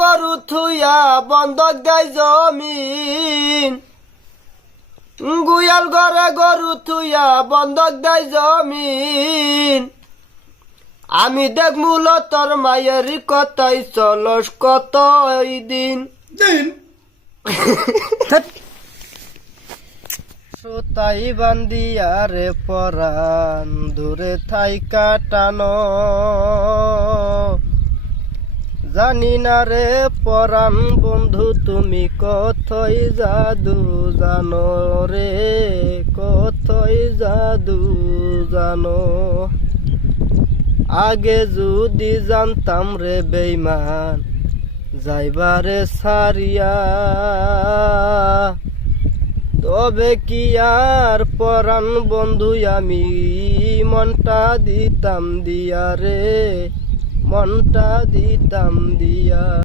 গরু থুইয়া বন্ধক দেয় জমিন, গুয়াল ঘরে গরু থুইয়া বন্ধক দেয় জমিন। আমি দেখ মূল তোর মায়ের কথাই চলস কত দিন সুতাই বান্দিয়া রে পরান দূরে থাই কাটানো, জানি না রে পরান বন্ধু তুমি কতই জাদু জানো রে, কতই জাদু জানো। আগে যদি জানতাম রে বেইমান যাইবারে সারিয়া, তবে কি আর পরান বন্ধু আমি মনটা দিতাম দিয়া রে, মনটা দিতাম দিয়া।